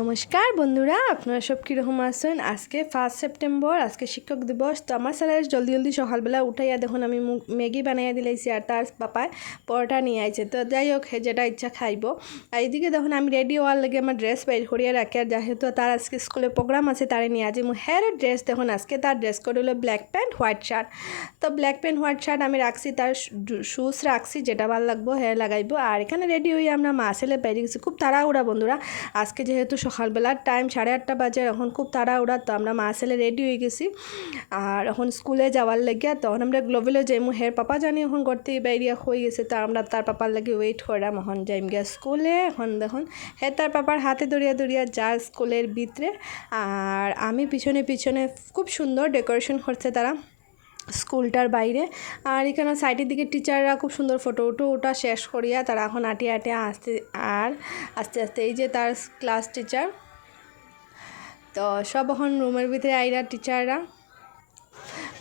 নমস্কার বন্ধুরা, আপনারা সব কীরকম আছেন? আজকে ফার্স্ট সেপ্টেম্বর আজকে শিক্ষক দিবস, তো আমার স্যালার জলদি জলদি সকালবেলা উঠাইয়া দেখুন, আমি ম্যাগি বানাইয়া দিলাইছি আর তার পাপায় পরোটা নিয়ে আইছে। তো যাই হোক যেটা ইচ্ছা খাইব। আর এইদিকে দেখুন, আমি রেডি হওয়ার লাগে আমার ড্রেস বাইর করিয়া রাখি। আর যেহেতু তার আজকে স্কুলে প্রোগ্রাম আছে, তারে নিয়ে আজি মু হেয়ার ড্রেস দেখুন, আজকে তার ড্রেস কোড হলো ব্ল্যাক প্যান্ট হোয়াইট শার্ট তো ব্ল্যাক প্যান্ট হোয়াইট শার্ট আমি রাখছি, তার শুজ রাখছি, যেটা ভালো লাগবো হ্যাঁ লাগাইবো। আর এখানে রেডি হয়ে আমরা মা ছেলে বেরিয়ে গেছি। খুব তাড়াহুড়া বন্ধুরা, আজকে যেহেতু সকালবেলার টাইম সাড়ে আটটা বাজে এখন খুব তাড়াহুড়া, তো আমরা মা ছেলে রেডি হয়ে গেছি। আর এখন স্কুলে যাওয়ার লেগে, তখন আমরা গ্লোবেলে যাইমু হের পাপা জানি, এখন করতে বাইরিয়া হয়ে গেছে, তা আমরা তার পাপার লাগে ওয়েট করাম এখন যাইম গিয়া স্কুলে এখন দেখুন, হে তার পাপার হাতে দড়িয়া দড়িয়া যা স্কুলের ভিতরে, আর আমি পিছনে পিছনে খুব সুন্দর ডেকোরেশন করছে তারা। স্কুলটার বাইরে। আর এখানে সাইডের দিকে টিচাররা খুব সুন্দর ফটো। উঠো ওটা শেষ করিয়া তারা এখন আটে আটে আসতে, আর আস্তে আস্তে এই যে তার ক্লাস টিচার। তো সব এখন রুমের ভিতরে আইরা টিচাররা।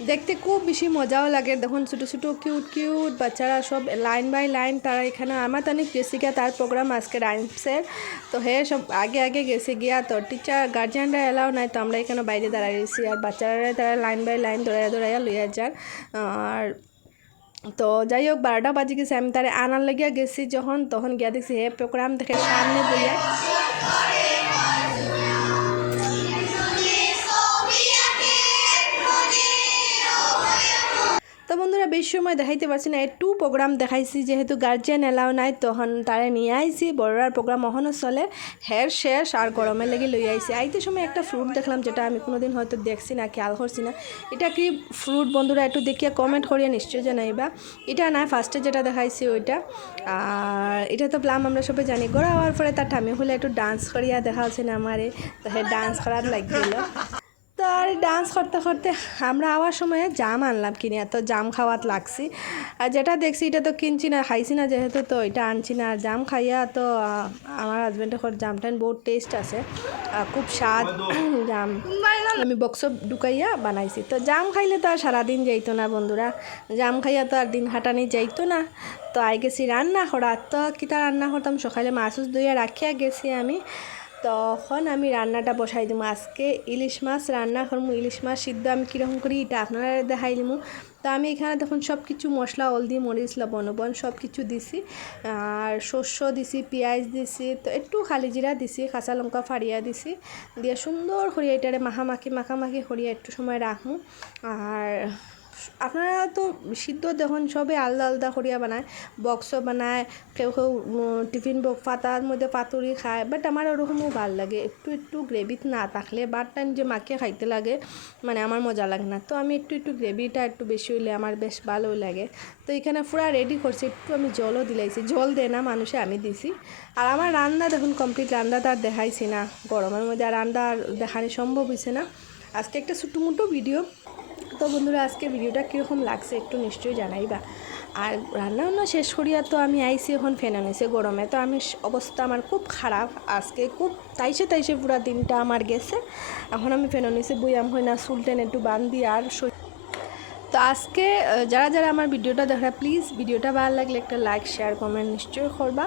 দেখতে খুব বেশি মজাও লাগে। দেখুন, ছোটো ছোটো কিউট কিউট বাচ্চারা সব লাইন বাই লাইন তারা এখানে আমার তানিক গিয়া তার প্রোগ্রাম আজকে রাইমসের তো হে, সব আগে আগে গেছে গিয়া, তো টিচার গার্জিয়ানরা এলাও নাই, তো আমরা এখানে বাইরে দাঁড়াই গেছি আর বাচ্চারা তারা লাইন বাই লাইন দৌড়াইয়া দৌড়াইয়া লইয়া যান আর তো যাই হোক, বারোটা বাজে গেছে, আমি তারে আনার লাগিয়া গেছি যখন, তখন গিয়া দেখছি হে প্রোগ্রাম দেখে সামনে বইয়া বেশি সময় দেখাইতে পারছি না। একটু প্রোগ্রাম দেখাইছি, যেহেতু গার্জিয়ান এলাও নাই, তখন তারে নিয়ে আইছি। বড়রার প্রোগ্রাম এখনও চলে, হের শেষ আর গরমে লেগে লই আইছি। আইতে সময় একটা ফ্রুট দেখলাম, যেটা আমি কোনোদিন হয়তো দেখছি না, খেয়াল করছি না। এটা কি ফ্রুট বন্ধুরা একটু দেখিয়া কমেন্ট করিয়া নিশ্চয়ই জানাইবা। এটা না ফার্স্টে যেটা দেখাইছি ওইটা। আর এটা তো প্লাম আমরা সবাই জানি। গোড়া হওয়ার পরে তার ঠামি হলে একটু ডান্স করিয়া দেখা হচ্ছে না আমারে হে ডান্স করার লাগছিল তো আর ডান্স করতে করতে আমরা আওয়ার সময় জাম আনলাম কিনে তো জাম খাওয়াত লাগছি। আর যেটা দেখছি এটা তো কিনছি না, খাইছি না যেহেতু তো, এটা আনছি না। আর জাম খাইয়া তো আমার হাজব্যান্ডের ঘর জাম জামটান বহুত টেস্ট আছে। খুব স্বাদ জাম আমি বক্স ঢুকাইয়া বানাইছি। তো জাম খাইলে তো আর সারাদিন যাইতো না বন্ধুরা। জাম খাইয়া তো আর দিন হাঁটানি যাইতো না। তো আই গেছি রান্না করা তো কিতা রান্না করতাম সকালে মাছ ধুইয়া রাখিয়া গেছি আমি। তখন আমি রান্নাটা বসাই দিমু। আজকে ইলিশ মাছ রান্না করব ইলিশ মাছ সিদ্ধ আমি কীরকম করি এটা আপনারা দেখাই দিমু। তো আমি এখানে তখন সব কিছু মশলা, হলদি, মরিচ, লবণ লবণ সব কিছু দিছি। আর শস্য দিছি, পেঁয়াজ দিছি, তো একটু খালি জিরা দিছি, কাঁচা লঙ্কা ফাড়িয়া দিছি। দিয়ে সুন্দর করিয়া এটারে মাখামাখি মাখামাখি করিয়া একটু সময় রাখুন আর আপনারা তো সিদ্ধ দেখুন সবে আলাদা আলাদা করিয়া বানায় বক্স বানায়, কেউ কেউ টিফিন বক্স পাতার মধ্যে পাতুরি খায় বাট আমার ওরকমও ভালো লাগে। একটু একটু গ্রেভিত না থাকলে বার টাইম যে মাকে খাইতে লাগে মানে আমার মজা লাগে না। তো আমি একটু একটু গ্রেভিটা একটু বেশি হইলে আমার বেশ ভালো লাগে। তো এখানে পুরা রেডি করছি, একটু আমি জলও দিলাইছি। জল দেয় না মানুষে, আমি দিছি। আর আমার রান্না দেখুন কমপ্লিট রান্না তো আর দেখাইছি না। গরমের মধ্যে আর রান্না আর দেখানো সম্ভব হয়েছে না। আজকে একটা ছোটো মোটো ভিডিও তো বন্ধুরা আজকে ভিডিওটা কীরকম লাগছে একটু নিশ্চয়ই জানাইবা। আর রান্না বান্না শেষ করিয়া তো আমি আইছি এখন ফেন আনিছে গরমে। তো আমি অবস্থা আমার খুব খারাপ। আজকে খুব তাইছে তাইছে পুরো দিনটা আমার গেছে। এখন আমি ফেন আনিছে, বইয়াম হয় না সুলটেন একটু বান্ধি আর তো আজকে যারা যারা আমার ভিডিওটা দেখা, প্লিজ ভিডিওটা ভালো লাগলে একটা লাইক শেয়ার কমেন্ট নিশ্চয়ই করবা।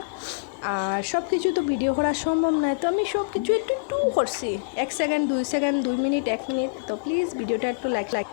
আর সব কিছু তো ভিডিও করা সম্ভব নয়। তো আমি সব কিছু একটু একটু করছি। এক সেকেন্ড দুই সেকেন্ড দুই মিনিট এক মিনিট তো প্লিজ ভিডিওটা একটু লাইক লাইক